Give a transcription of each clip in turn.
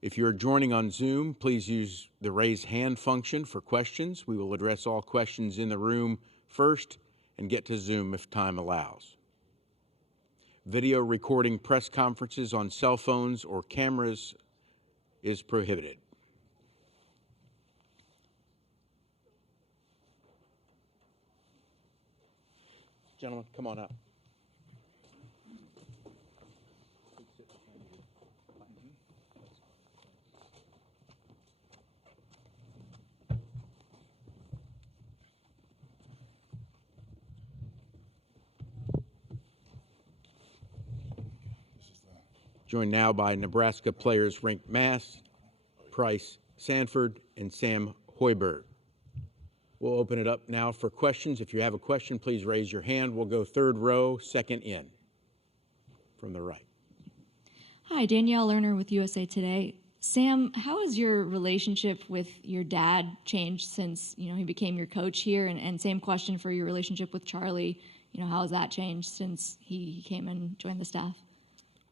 If you're joining on Zoom, please use the raise hand function for questions. We will address all questions in the room first and get to Zoom if time allows. Video recording press conferences on cell phones or cameras is prohibited. Gentlemen, come on up. Joined now by Nebraska players Rink Mass, Price Sanford, and Sam Hoiberg. We'll open it up now for questions. If you have a question, please raise your hand. We'll go third row, second in from the right. Hi, Danielle Lerner with USA Today. Sam, how has your relationship with your dad changed since he became your coach here? And same question for your relationship with Charlie. How has that changed since he came and joined the staff?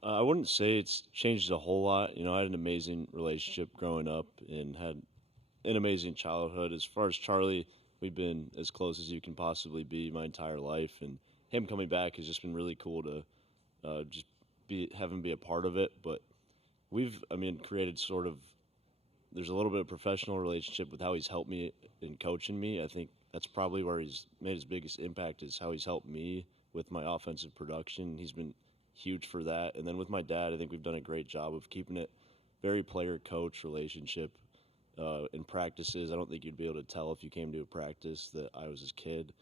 I wouldn't say it's changed a whole lot. I had an amazing relationship growing up and had an amazing childhood. As far as Charlie, we've been as close as you can possibly be my entire life, and him coming back has just been really cool to have him be a part of it. But we've created sort of, there's a little bit of professional relationship with how he's helped me in coaching me. I think that's probably where he's made his biggest impact, is how he's helped me with my offensive production. He's been huge for that. And then with my dad, I think we've done a great job of keeping it very player-coach relationship in practices. I don't think you'd be able to tell if you came to a practice that I was his kid.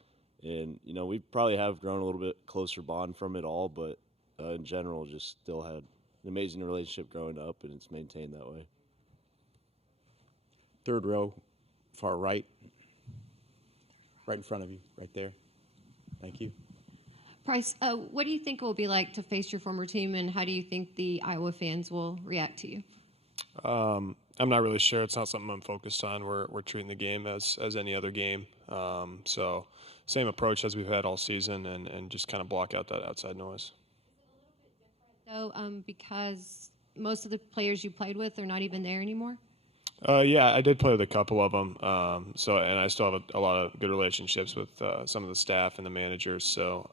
And, we probably have grown a little bit closer bond from it all, but in general, just still had an amazing relationship growing up, and it's maintained that way. Third row, far right. Right in front of you, right there. Thank you. Price, what do you think it will be like to face your former team, and how do you think the Iowa fans will react to you? I'm not really sure. It's not something I'm focused on. We're treating the game as any other game. So same approach as we've had all season, and just kind of block out that outside noise. So, because most of the players you played with are not even there anymore? Yeah, I did play with a couple of them. And I still have a lot of good relationships with some of the staff and the managers. So,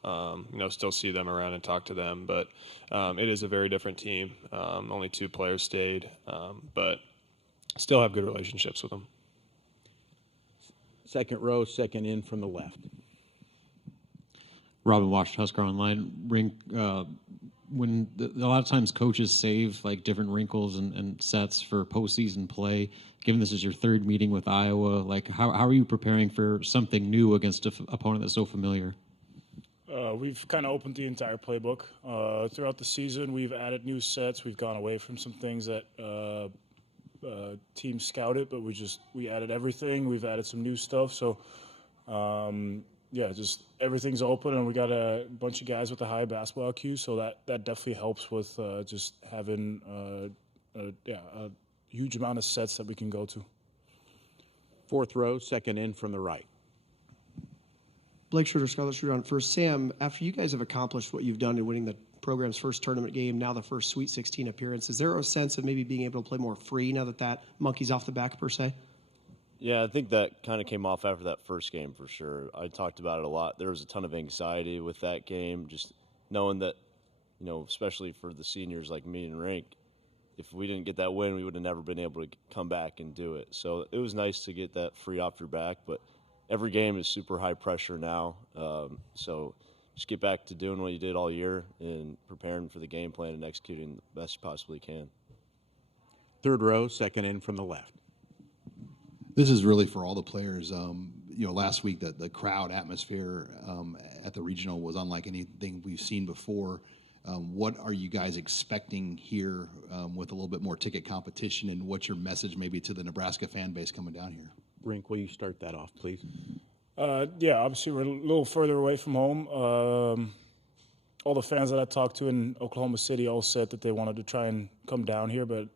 still see them around and talk to them. But it is a very different team. Only 2 players stayed, but still have good relationships with them. Second row, second in from the left. Robin Wash, Husker Online. Rink, when a lot of times coaches save like different wrinkles and sets for postseason play, given this is your third meeting with Iowa, like how are you preparing for something new against an opponent that's so familiar? We've kind of opened the entire playbook. Throughout the season, we've added new sets. We've gone away from some things that teams scouted, but we added everything. We've added some new stuff. So, just everything's open, and we got a bunch of guys with a high basketball IQ, so that definitely helps with just having a huge amount of sets that we can go to. Fourth row, second in from the right. Blake Schroeder, Scarlet Schroeder on first. Sam, after you guys have accomplished what you've done in winning the program's first tournament game, now the first Sweet 16 appearance, is there a sense of maybe being able to play more free now that monkey's off the back, per se? Yeah, I think that kind of came off after that first game for sure. I talked about it a lot. There was a ton of anxiety with that game, just knowing that, especially for the seniors like me and Rink, if we didn't get that win, we would have never been able to come back and do it. So it was nice to get that free off your back, but every game is super high pressure now. So just get back to doing what you did all year and preparing for the game plan and executing the best you possibly can. Third row, second in from the left. This is really for all the players. Last week the crowd atmosphere at the regional was unlike anything we've seen before. What are you guys expecting here with a little bit more ticket competition, and what's your message maybe to the Nebraska fan base coming down here? Rink, will you start that off, please? Obviously we're a little further away from home. All the fans that I talked to in Oklahoma City all said that they wanted to try and come down here. But,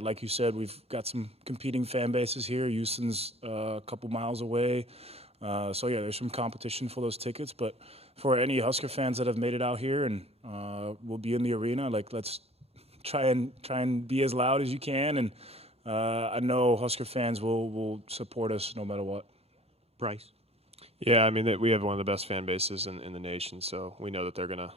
like you said, we've got some competing fan bases here. Houston's a couple miles away. There's some competition for those tickets. But for any Husker fans that have made it out here and will be in the arena, let's try and be as loud as you can, and I know Husker fans will support us no matter what. Bryce? Yeah, I mean, we have one of the best fan bases in the nation, so we know that they're going to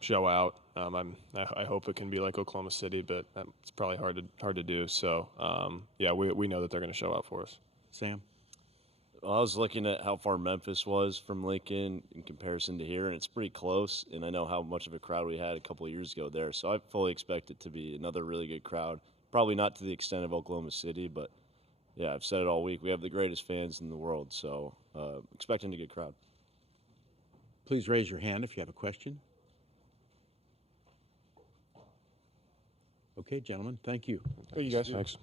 show out. I hope it can be like Oklahoma City, but it's probably hard to do. So, yeah, we know that they're going to show out for us. Sam? Well, I was looking at how far Memphis was from Lincoln in comparison to here, and it's pretty close. And I know how much of a crowd we had a couple of years ago there, so I fully expect it to be another really good crowd. Probably not to the extent of Oklahoma City, but yeah, I've said it all week. We have the greatest fans in the world, so expecting a good crowd. Please raise your hand if you have a question. Okay, gentlemen, thank you. Hey, you guys. Thanks.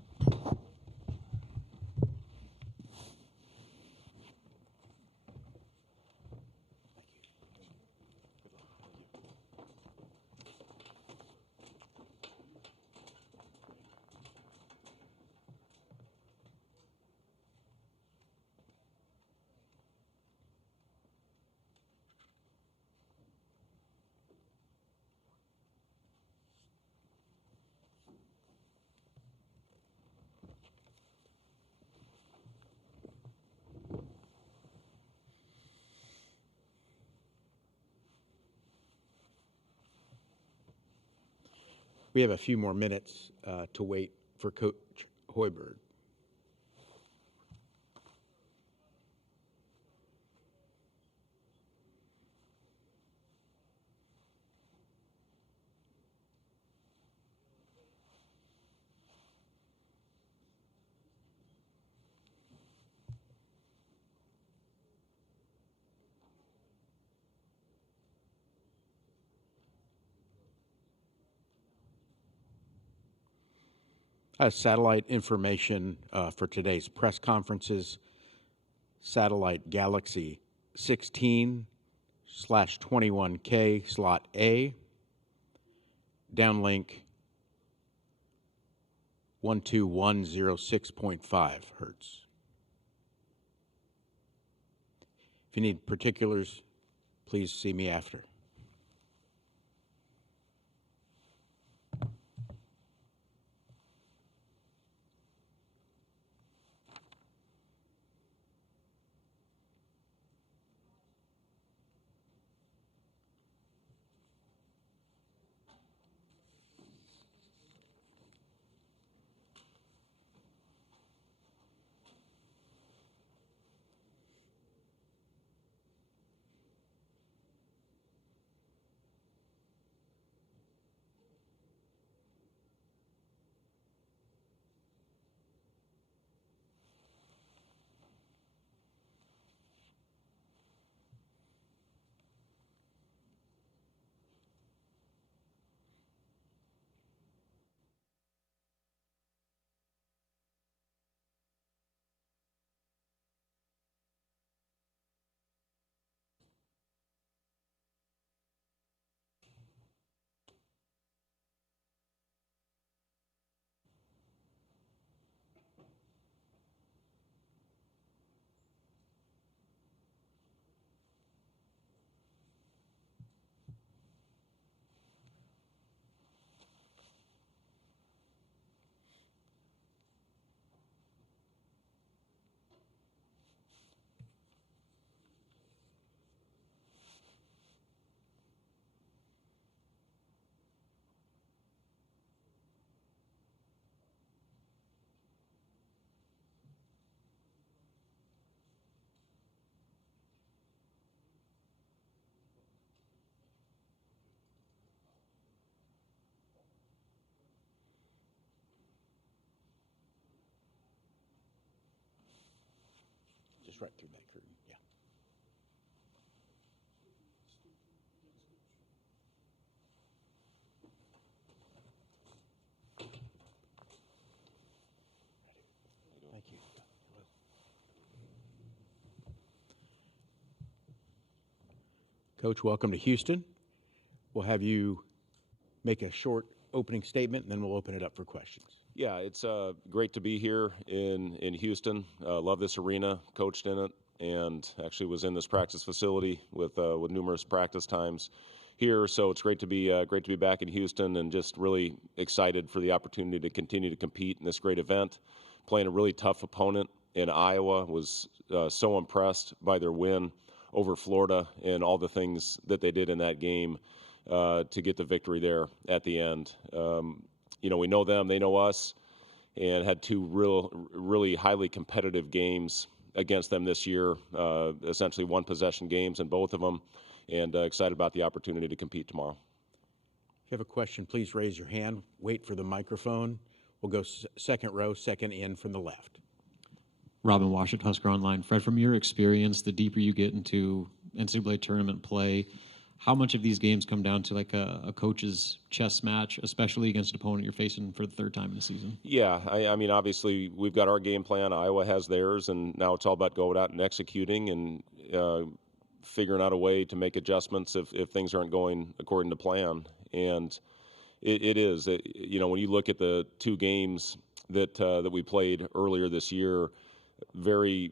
We have a few more minutes to wait for Coach Hoiberg. Satellite information for today's press conferences. Satellite Galaxy 16/21K slot A. Downlink 12106.5 hertz. If you need particulars, please see me after. Just right through that curtain, yeah. Thank you. Coach, welcome to Houston. We'll have you make a short opening statement, and then we'll open it up for questions. Yeah, it's great to be here in Houston. Love this arena, coached in it, and actually was in this practice facility with numerous practice times here. So it's great to be back in Houston, and just really excited for the opportunity to continue to compete in this great event. Playing a really tough opponent in Iowa, was so impressed by their win over Florida and all the things that they did in that game to get the victory there at the end. We know them, they know us, and had two really highly competitive games against them this year, essentially one possession games in both of them, and excited about the opportunity to compete tomorrow. If you have a question, please raise your hand. Wait for the microphone. We'll go second row, second in from the left. Robin Washut, Husker Online. Fred, from your experience, the deeper you get into NCAA tournament play, how much of these games come down to like a coach's chess match, especially against an opponent you're facing for the third time in the season? Yeah, I mean, obviously we've got our game plan. Iowa has theirs, and now it's all about going out and executing and figuring out a way to make adjustments if things aren't going according to plan. And it is, when you look at the two games that we played earlier this year, very,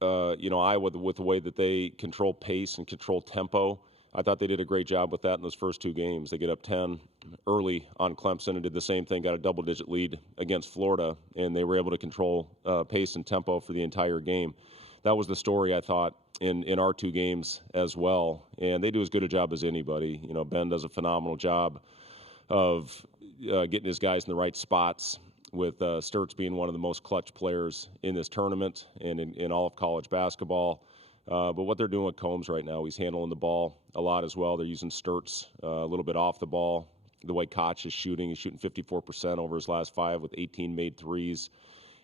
Iowa with the way that they control pace and control tempo. I thought they did a great job with that in those first two games. They get up 10 early on Clemson and did the same thing, got a double-digit lead against Florida, and they were able to control pace and tempo for the entire game. That was the story, I thought, in our two games as well, and they do as good a job as anybody. Ben does a phenomenal job of getting his guys in the right spots, with Sturtz being one of the most clutch players in this tournament and in all of college basketball. But what they're doing with Combs right now, he's handling the ball a lot as well. They're using Sturtz a little bit off the ball. The way Koch is shooting, he's shooting 54% over his last 5 with 18 made threes.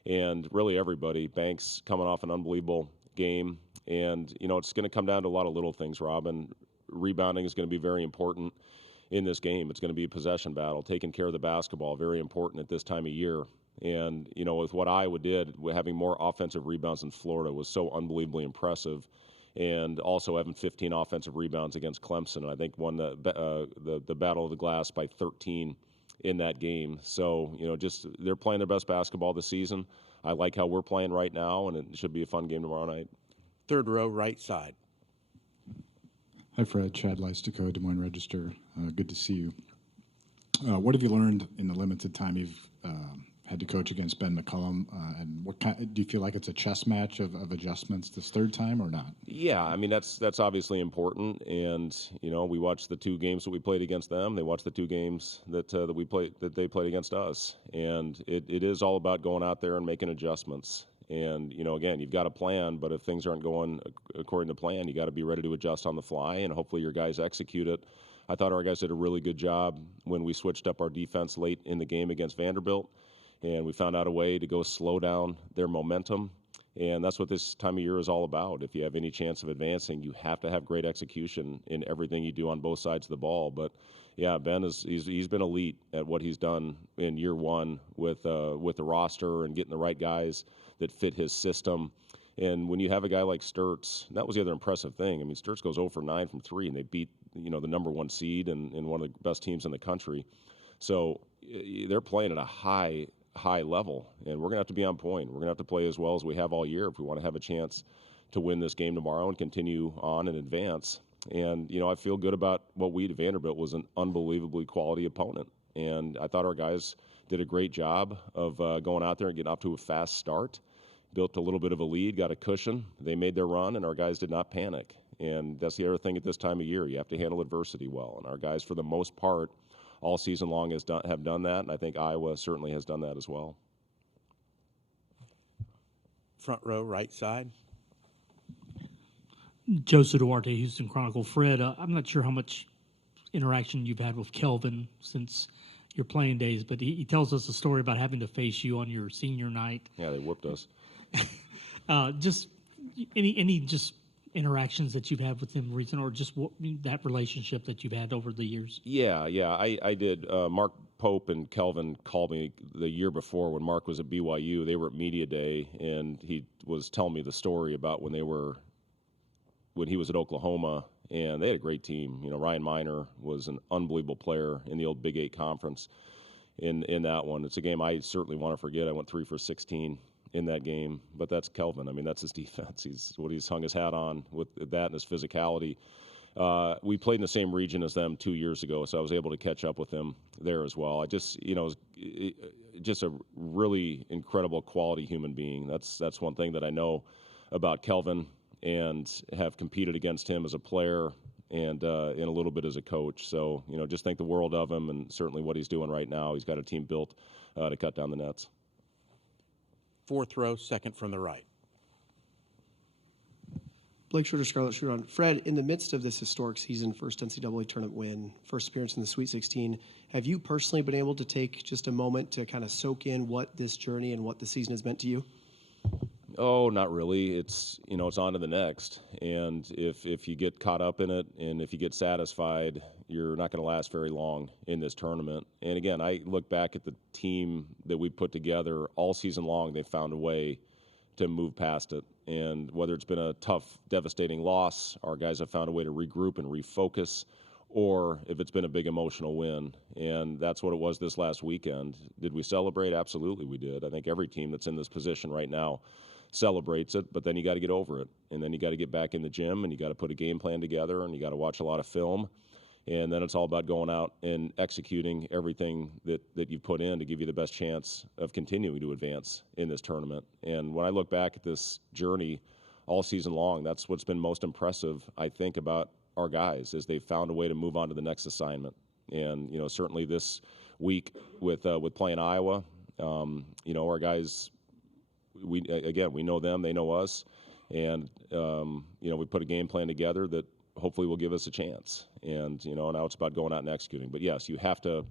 And really everybody. Banks coming off an unbelievable game. And, it's going to come down to a lot of little things, Robin. Rebounding is going to be very important in this game. It's going to be a possession battle, taking care of the basketball, very important at this time of year. And, with what Iowa did, having more offensive rebounds than Florida was so unbelievably impressive. And also having 15 offensive rebounds against Clemson. And I think won the Battle of the Glass by 13 in that game. So, just they're playing their best basketball this season. I like how we're playing right now, and it should be a fun game tomorrow night. Third row, right side. Hi, Fred. Chad Leistico, Des Moines Register. Good to see you. What have you learned in the limited time you've had to coach against Ben McCullum? And what do you feel like it's a chess match of adjustments this third time or not? Yeah, I mean that's obviously important. And we watched the two games that we played against them. They watched the two games that they played against us. And it is all about going out there and making adjustments. And, again, you've got a plan, but if things aren't going according to plan, you got to be ready to adjust on the fly, and hopefully your guys execute it. I thought our guys did a really good job when we switched up our defense late in the game against Vanderbilt, and we found out a way to go slow down their momentum. And that's what this time of year is all about. If you have any chance of advancing, you have to have great execution in everything you do on both sides of the ball. But yeah, Ben he's been elite at what he's done in year one with the roster and getting the right guys that fit his system. And when you have a guy like Sturtz, that was the other impressive thing. I mean, Sturtz goes 0 for 9 from 3, and they beat the number 1 seed and one of the best teams in the country. So they're playing at a high level, and we're going to have to be on point. We're going to have to play as well as we have all year if we want to have a chance to win this game tomorrow and continue on and advance. And, I feel good about what we did. Vanderbilt was an unbelievably quality opponent, and I thought our guys did a great job of going out there and getting off to a fast start, built a little bit of a lead, got a cushion. They made their run, and our guys did not panic. And that's the other thing at this time of year. You have to handle adversity well, and our guys, for the most part, all season long have done that, and I think Iowa certainly has done that as well. Front row, right side. Joseph Duarte, Houston Chronicle. Fred, I'm not sure how much interaction you've had with Kelvin since your playing days, but he tells us a story about having to face you on your senior night. Yeah, they whooped us. Just any interactions that you've had with him recently, or just that relationship that you've had over the years? Yeah, I did. Mark Pope and Kelvin called me the year before when Mark was at BYU. They were at Media Day, and he was telling me the story about when he was at Oklahoma, and they had a great team. Ryan Miner was an unbelievable player in the old Big 8 conference in that one. It's a game I certainly want to forget. I went 3 for 16 in that game, but that's Kelvin. I mean, that's his defense. He's hung his hat on with that and his physicality. we played in the same region as them 2 years ago, so I was able to catch up with him there as well. I just, just a really incredible quality human being. That's one thing that I know about Kelvin, and have competed against him as a player and in a little bit as a coach. So, just think the world of him, and certainly what he's doing right now. He's got a team built to cut down the nets. Fourth row, second from the right. Blake Schroeder, Scarlett Schroeder. Fred, in the midst of this historic season, first NCAA tournament win, first appearance in the Sweet 16, have you personally been able to take just a moment to kind of soak in what this journey and what the season has meant to you? Oh, not really. It's it's on to the next. And if you get caught up in it, and if you get satisfied, you're not going to last very long in this tournament. And again, I look back at the team that we put together all season long. They found a way to move past it. And whether it's been a tough, devastating loss, our guys have found a way to regroup and refocus, or if it's been a big emotional win. And that's what it was this last weekend. Did we celebrate? Absolutely we did. I think every team that's in this position right now celebrates it, but then you got to get over it. And then you got to get back in the gym, and you got to put a game plan together, and you got to watch a lot of film. And then it's all about going out and executing everything that you've put in to give you the best chance of continuing to advance in this tournament. And when I look back at this journey all season long, that's what's been most impressive, I think, about our guys, is they've found a way to move on to the next assignment. And, certainly this week with playing Iowa, our guys, we know them, they know us. And, we put a game plan together that hopefully will give us a chance. And, now it's about going out and executing. But yes, you have to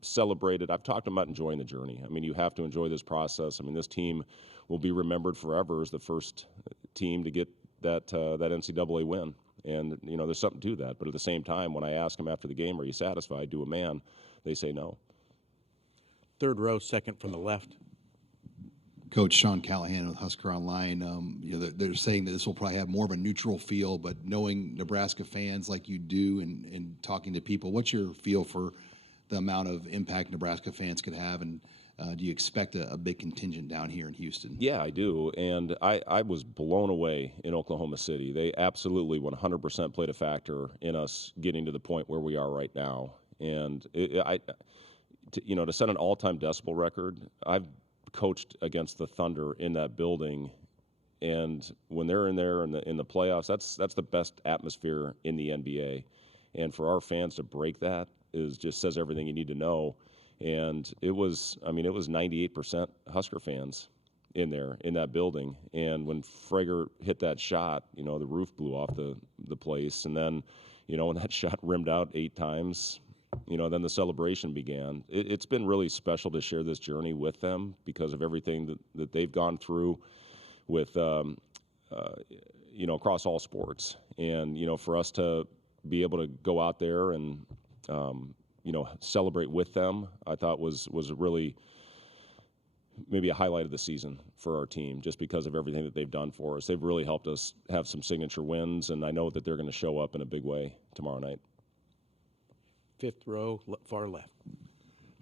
celebrate it. I've talked about enjoying the journey. I mean, you have to enjoy this process. I mean, this team will be remembered forever as the first team to get that NCAA win. And, there's something to that. But at the same time, when I ask them after the game, are you satisfied, do a man, they say no. Third row, second from the left. Coach Sean Callahan with Husker Online, they're saying that this will probably have more of a neutral feel, but knowing Nebraska fans like you do and talking to people, what's your feel for the amount of impact Nebraska fans could have, and do you expect a big contingent down here in Houston? Yeah, I do, and I was blown away in Oklahoma City. They absolutely 100% played a factor in us getting to the point where we are right now. And to set an all-time decibel record, I've coached against the Thunder in that building, and when they're in there in the playoffs, that's the best atmosphere in the NBA. And for our fans to break that just says everything you need to know. And it was 98% Husker fans in there in that building. And when Frager hit that shot, the roof blew off the place. And then, when that shot rimmed out 8 times, then the celebration began. It's been really special to share this journey with them because of everything that they've gone through with, across all sports. And, for us to be able to go out there and, celebrate with them, I thought was really maybe a highlight of the season for our team, just because of everything that they've done for us. They've really helped us have some signature wins, and I know that they're going to show up in a big way tomorrow night. Fifth row, far left.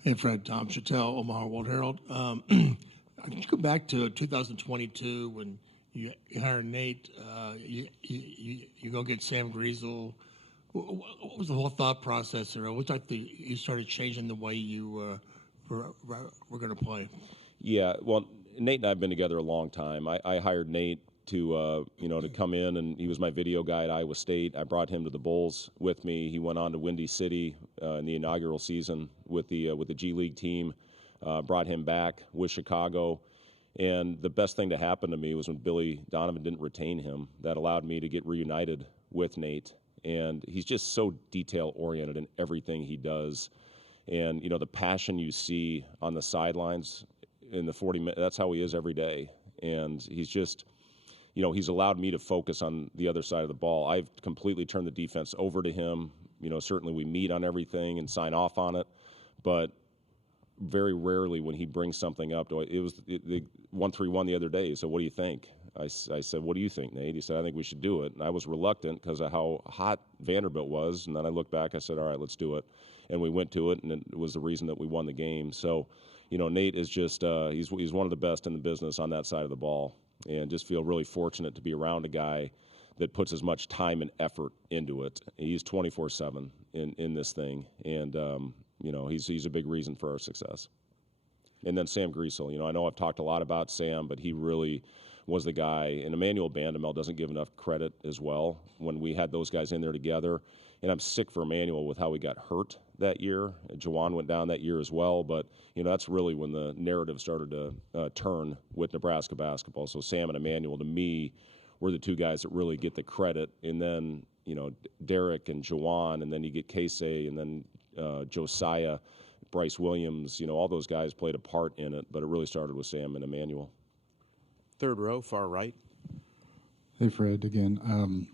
Hey, Fred, Tom Chattel, Omaha World Herald. Could you go back to 2022 when you hired Nate? You go get Sam Griesel. What was the whole thought process there? What like you started changing the way you were going to play? Yeah, well, Nate and I have been together a long time. I hired Nate to come in, and he was my video guy at Iowa State. I brought him to the Bulls with me. He went on to Windy City in the inaugural season with the G League team. Brought him back with Chicago, and the best thing to happen to me was when Billy Donovan didn't retain him. That allowed me to get reunited with Nate, and he's just so detail oriented in everything he does. And the passion you see on the sidelines in the 40 minutes, that's how he is every day. And he's just, he's allowed me to focus on the other side of the ball. I've completely turned the defense over to him. Certainly we meet on everything and sign off on it, but very rarely when he brings something up. It was the 1-3-1 the other day. So what do you think? I said, what do you think, Nate? He said, I think we should do it. And I was reluctant because of how hot Vanderbilt was. And then I looked back, I said, all right, let's do it. And we went to it, and it was the reason that we won the game. So, Nate is just, he's one of the best in the business on that side of the ball. And just feel really fortunate to be around a guy that puts as much time and effort into it. He's 24/7 in this thing, and he's a big reason for our success. And then Sam Griesel, I know I've talked a lot about Sam, but he really was the guy. And Emmanuel Bandamel doesn't give enough credit as well when we had those guys in there together. And I'm sick for Emmanuel with how he got hurt that year. Jawan went down that year as well. But, that's really when the narrative started to turn with Nebraska basketball. So Sam and Emmanuel, to me, were the two guys that really get the credit. And then, Derek and Jawan, and then you get Casey, and then Josiah, Bryce Williams, all those guys played a part in it. But it really started with Sam and Emmanuel. Third row, far right. Hey, Fred, again.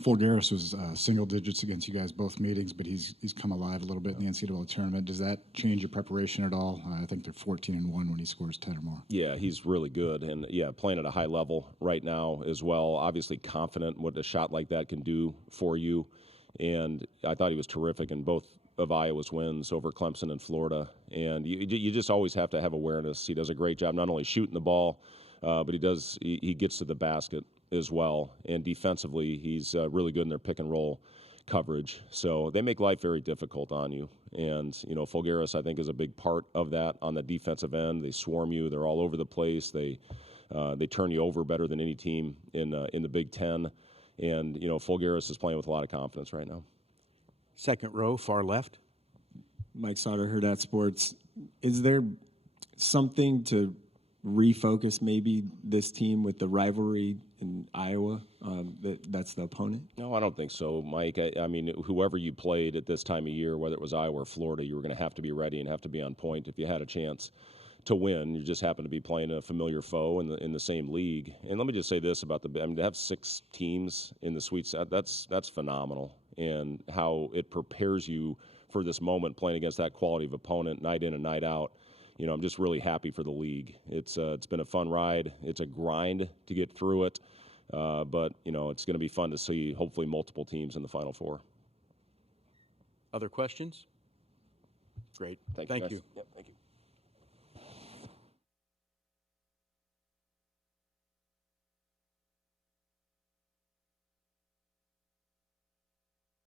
Fulgaris was single digits against you guys both meetings, but he's come alive a little bit in the NCAA tournament. Does that change your preparation at all? I think they're 14-1 when he scores 10 or more. Yeah, he's really good, and playing at a high level right now as well. Obviously confident what a shot like that can do for you, and I thought he was terrific in both of Iowa's wins over Clemson and Florida. And you just always have to have awareness. He does a great job not only shooting the ball, but he gets to the basket as well. And defensively, he's really good in their pick and roll coverage. So they make life very difficult on you. And, Fulgaris, I think, is a big part of that on the defensive end. They swarm you. They're all over the place. They turn you over better than any team in the Big Ten. And, Fulgaris is playing with a lot of confidence right now. Second row, far left. Mike Sauter, Hurrdat Sports. Is there something to refocus maybe this team with the rivalry in Iowa? That's the opponent? No, I don't think so, Mike. I mean, whoever you played at this time of year, whether it was Iowa or Florida, you were going to have to be ready and have to be on point if you had a chance to win. You just happen to be playing a familiar foe in the same league. And let me just say this about to have 6 teams in the Sweet Set, that's phenomenal. And how it prepares you for this moment playing against that quality of opponent night in and night out. I'm just really happy for the league. It's been a fun ride. It's a grind to get through it, but it's going to be fun to see hopefully multiple teams in the Final Four. Other questions? Great. Thank you. Yep, thank you.